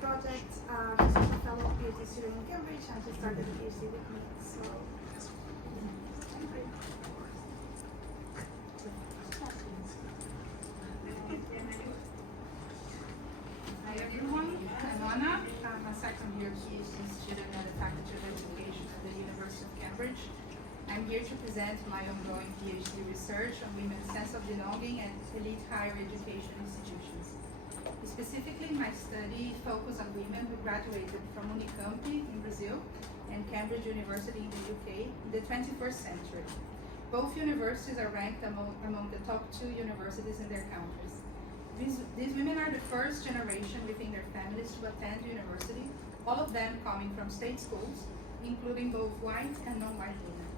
project. She's a fellow PhD student in Cambridge, and she started a PhD with me. So, Hi everyone, I'm Anna. I'm a second year PhD student at the Faculty of Education at the University of Cambridge. I'm here to present my ongoing PhD research on women's sense of belonging at elite higher education institutions. Specifically, my study focused on women who graduated from Encompassing in Brazil and Cambridge University in the UK in the 21st century. Both universities are ranked among the top 2 universities in their countries. These women are the first generation within their families to attend university, all of them coming from state schools, including both white and non-white women.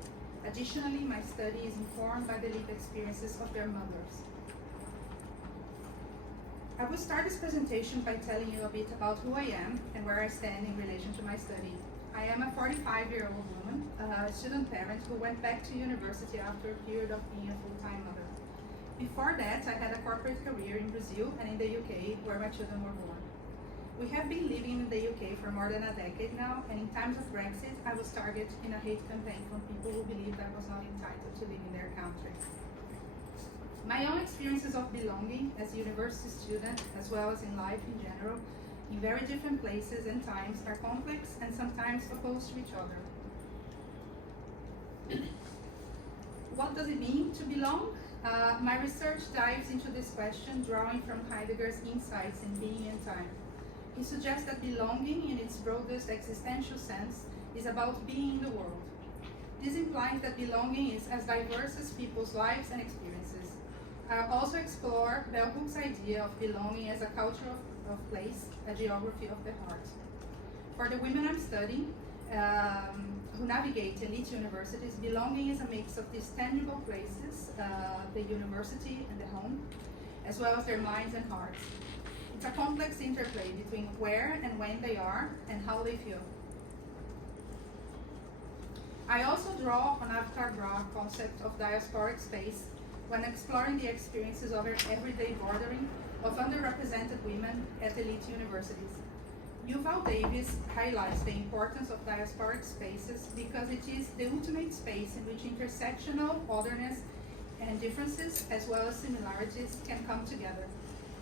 Additionally, my study is informed by the lived experiences of their mothers. I will start this presentation by telling you a bit about who I am and where I stand in relation to my study. I am a 45-year-old woman, a student parent who went back to university after a period of being a full-time mother. Before that, I had a corporate career in Brazil and in the UK, where my children were born. We have been living in the UK for more than a decade now, and in times of Brexit, I was targeted in a hate campaign from people who believed I was not entitled to live in their country. My own experiences of belonging as a university student, as well as in life in general, in very different places and times, are complex and sometimes opposed to each other. What does it mean to belong? My research dives into this question, drawing from Heidegger's insights in being and time. He suggests that belonging, in its broadest existential sense, is about being in the world. This implies that belonging is as diverse as people's lives and experiences. I'll also explore Bell Hook's idea of belonging as a culture of place, a geography of the heart. For the women I'm studying, who navigate elite universities, belonging is a mix of these tangible places, the university and the home, as well as their minds and hearts. It's a complex interplay between where and when they are and how they feel. I also draw on Avtar Bra's concept of diasporic space when exploring the experiences of everyday bordering of underrepresented women at elite universities. Yuval Davis highlights the importance of diasporic spaces because it is the ultimate space in which intersectional otherness and differences, as well as similarities, can come together,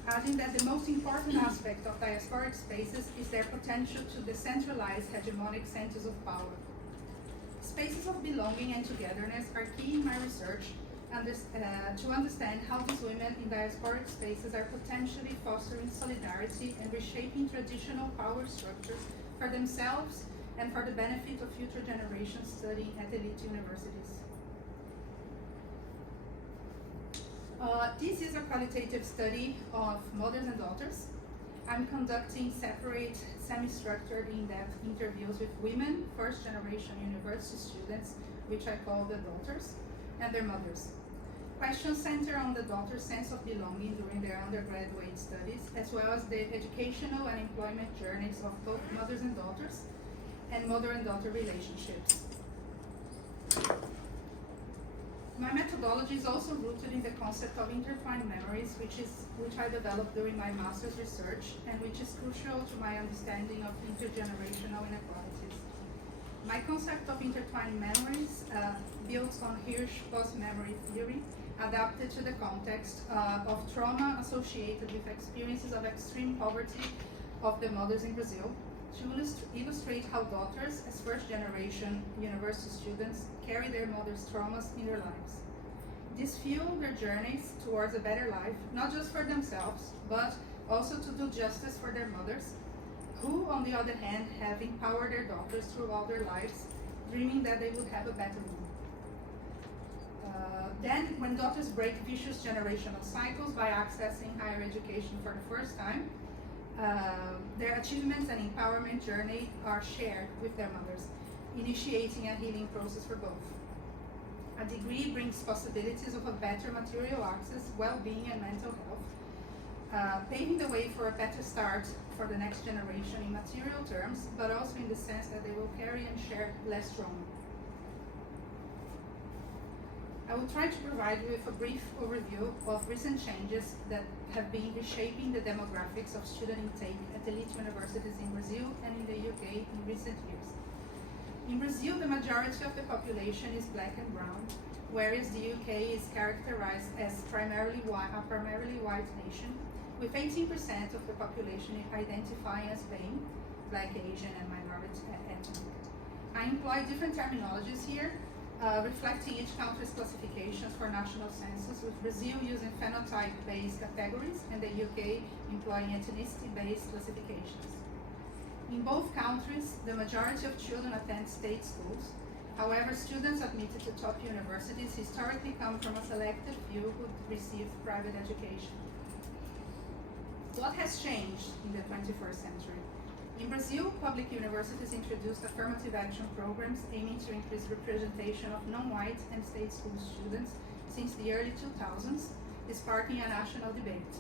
adding that the most important aspect of diasporic spaces is their potential to decentralize hegemonic centers of power. Spaces of belonging and togetherness are key in my research to understand how these women in diasporic spaces are potentially fostering solidarity and reshaping traditional power structures for themselves and for the benefit of future generations studying at elite universities. This is a qualitative study of mothers and daughters. I'm conducting separate, semi-structured, in-depth interviews with women, first-generation university students, which I call the daughters, and their mothers. Questions center on the daughter's sense of belonging during their undergraduate studies, as well as the educational and employment journeys of both mothers and daughters, and mother and daughter relationships. My methodology is also rooted in the concept of intertwined memories, which I developed during my master's research, and which is crucial to my understanding of intergenerational inequalities. My concept of intertwined memories builds on Hirsch's post-memory theory, adapted to the context of trauma associated with experiences of extreme poverty of the mothers in Brazil, to illustrate how daughters, as first-generation university students, carry their mothers' traumas in their lives. This fuels their journeys towards a better life, not just for themselves, but also to do justice for their mothers, who, on the other hand, have empowered their daughters throughout their lives, dreaming that they would have a better world. Then, when daughters break vicious generational cycles by accessing higher education for the first time, their achievements and empowerment journey are shared with their mothers, initiating a healing process for both. A degree brings possibilities of a better material access, well-being, and mental health, paving the way for a better start for the next generation in material terms, but also in the sense that they will carry and share less trauma. I will try to provide you with a brief overview of recent changes that have been reshaping the demographics of student intake at elite universities in Brazil and in the UK in recent years. In Brazil, the majority of the population is black and brown, whereas the UK is characterized as a primarily white nation, with 18% of the population identifying as BAME, Black, Asian, and minority ethnic. I employ different terminologies here, reflecting each country's classifications for national census, with Brazil using phenotype-based categories and the UK employing ethnicity-based classifications. In both countries, the majority of children attend state schools. However, students admitted to top universities historically come from a selected few who receive private education. What has changed in the 21st century? In Brazil, public universities introduced affirmative action programs aiming to increase representation of non-white and state school students since the early 2000s, sparking a national debate.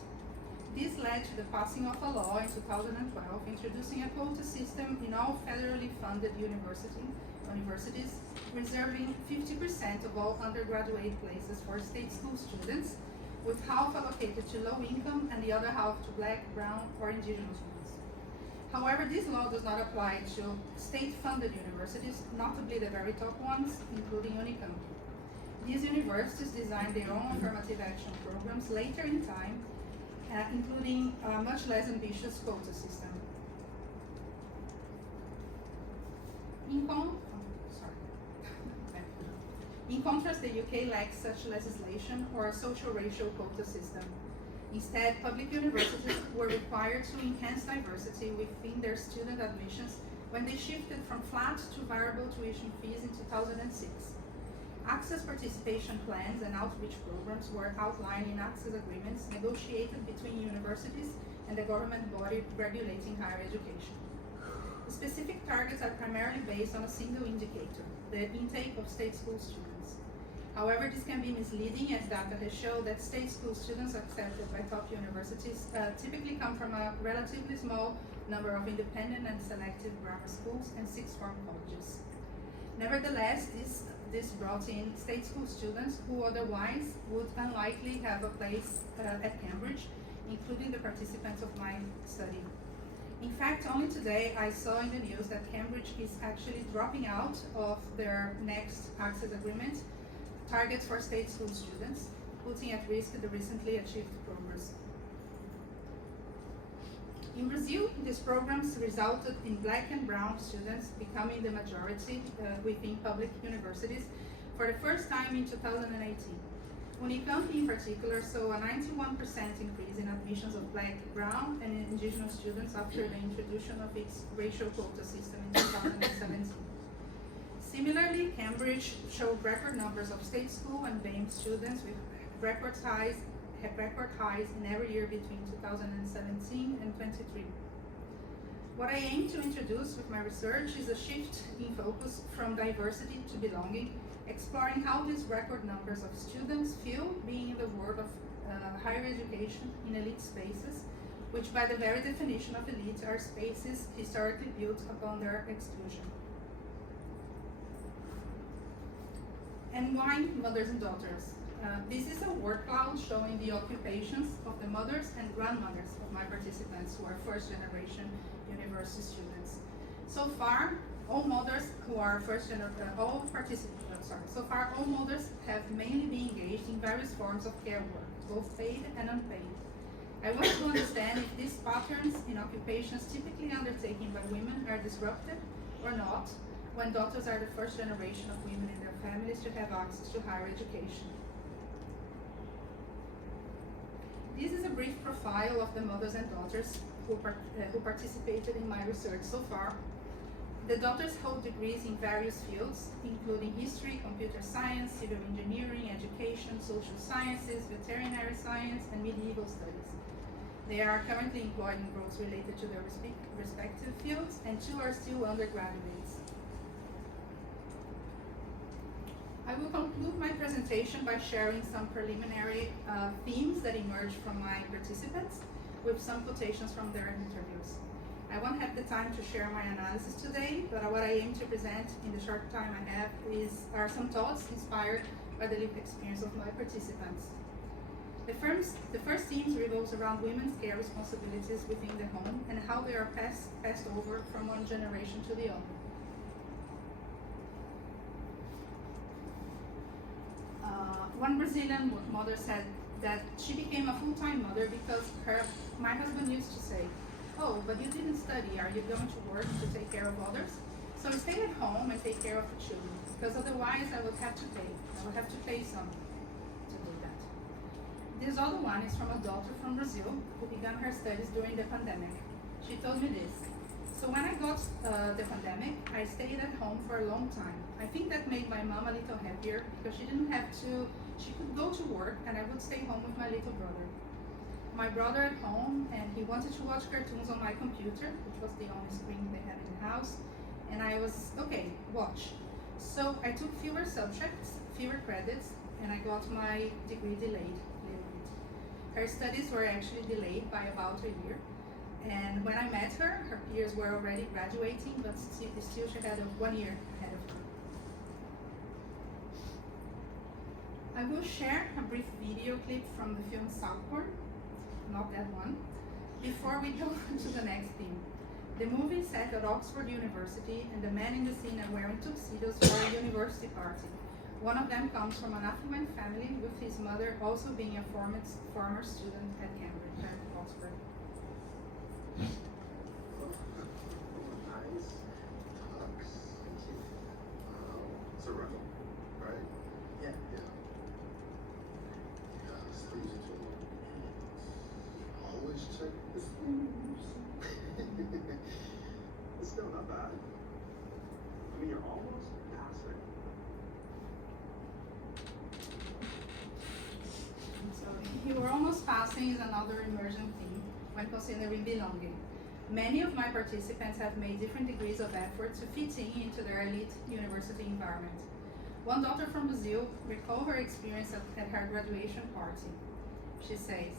This led to the passing of a law in 2012 introducing a quota system in all federally funded universities, reserving 50% of all undergraduate places for state school students, with half allocated to low income and the other half to black, brown, or indigenous ones. However, this law does not apply to state-funded universities, notably the very top ones, including Unicamp. These universities designed their own affirmative action programs later in time, including a much less ambitious quota system. In contrast, the UK lacks such legislation or a socio-racial quota system. Instead, public universities were required to enhance diversity within their student admissions when they shifted from flat to variable tuition fees in 2006. Access participation plans and outreach programs were outlined in access agreements negotiated between universities and the government body regulating higher education. The specific targets are primarily based on a single indicator, the intake of state school students. However, this can be misleading, as data has shown that state school students accepted by top universities typically come from a relatively small number of independent and selective grammar schools and sixth form colleges. Nevertheless, this brought in state school students who otherwise would unlikely have a place at Cambridge, including the participants of my study. In fact, only today I saw in the news that Cambridge is actually dropping out of their next access agreement targets for state school students, putting at risk the recently achieved progress. In Brazil, these programs resulted in black and brown students becoming the majority within public universities for the first time in 2018. Unicamp in particular saw a 91% increase in admissions of black, brown, and indigenous students after the introduction of its racial quota system in 2017. Similarly, Cambridge showed record numbers of state school and BAME students with record highs in every year between 2017 and 23. What I aim to introduce with my research is a shift in focus from diversity to belonging, exploring how these record numbers of students feel being in the world of higher education in elite spaces, which by the very definition of elite are spaces historically built upon their exclusion. And why mothers and daughters? This is a word cloud showing the occupations of the mothers and grandmothers of my participants who are first generation university students. So far, all mothers who are all mothers have mainly been engaged in various forms of care work, both paid and unpaid. I want to understand if these patterns in occupations typically undertaken by women are disrupted or not, when daughters are the first generation of women in their families to have access to higher education. This is a brief profile of the mothers and daughters who participated in my research so far. The daughters hold degrees in various fields, including history, computer science, civil engineering, education, social sciences, veterinary science, and medieval studies. They are currently employed in roles related to their respective fields, and two are still undergraduates. I will conclude my presentation by sharing some preliminary themes that emerged from my participants with some quotations from their interviews. I won't have the time to share my analysis today, but what I aim to present in the short time I have are some thoughts inspired by the lived experience of my participants. The first theme revolves around women's care responsibilities within the home and how they are passed over from one generation to the other. One Brazilian mother said that she became a full-time mother because my husband used to say, "Oh, but you didn't study. Are you going to work to take care of others? So stay at home and take care of the children, because otherwise I would have to pay. I would have to pay some to do that." This other one is from a daughter from Brazil who began her studies during the pandemic. She told me this: "So when I got the pandemic, I stayed at home for a long time. I think that made my mom a little happier because she could go to work and I would stay home with my little brother. My brother at home, and he wanted to watch cartoons on my computer, which was the only screen they had in the house, and I was, okay, watch. So I took fewer subjects, fewer credits, and I got my degree delayed a little bit. Her studies were actually delayed by about a year. And when I met her, her peers were already graduating, but still she had 1 year ahead of her." I will share a brief video clip from the film Southport, not that one, before we go to the next theme. The movie is set at Oxford University, and the men in the scene are wearing tuxedos for a university party. One of them comes from an affluent family, with his mother also being a former student at Cambridge and Oxford. Nice tux. It's a rental, right? Yeah. Yeah. Sleeves are too long. Always check the sleeves. It's still not bad. I mean, you're almost passing. So, "You were almost passing" is another emergent theme when considering belonging. Many of my participants have made different degrees of effort to fit into their elite university environment. One daughter from Brazil recalled her experience at her graduation party. She says,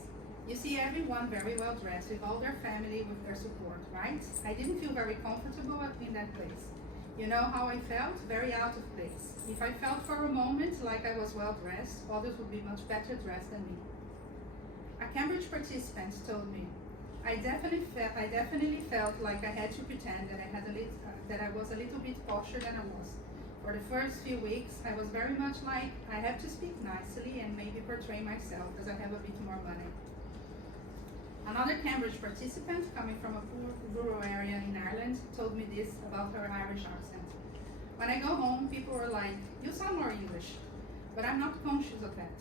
"You see everyone very well dressed with all their family with their support, right? I didn't feel very comfortable in that place. You know how I felt? Very out of place. If I felt for a moment like I was well dressed, others would be much better dressed than me." A Cambridge participant told me, I definitely felt like I had to pretend that I was a little bit posher than I was. For the first few weeks, I was very much like, I have to speak nicely and maybe portray myself as I have a bit more money." Another Cambridge participant, coming from a poor rural area in Ireland, told me this about her Irish accent. "When I go home, people were like, 'You sound more English,' but I'm not conscious of that.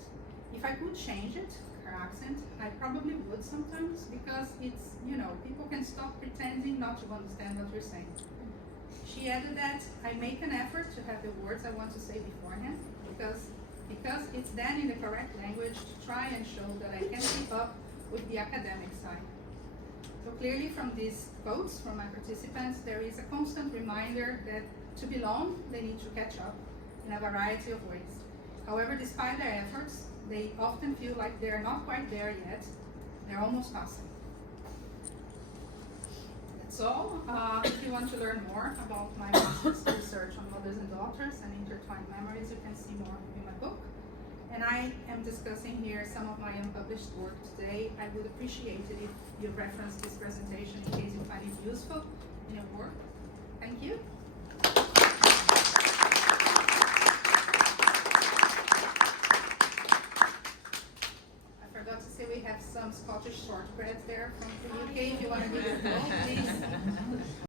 If I could change it," her accent, "I probably would sometimes, because it's, people can stop pretending not to understand what you're saying." She added that, "I make an effort to have the words I want to say beforehand, because it's then in the correct language to try and show that I can keep up with the academic side." So clearly from these quotes from my participants, there is a constant reminder that to belong, they need to catch up in a variety of ways. However, despite their efforts, they often feel like they're not quite there yet. They're almost passing. That's all. If you want to learn more about my master's research on mothers and daughters and intertwined memories, you can see more in my book. And I am discussing here some of my unpublished work today. I would appreciate it if you reference this presentation in case you find it useful in your work. Thank you. I forgot to say we have some Scottish shortbreads there from the UK if you want to give it a go, please.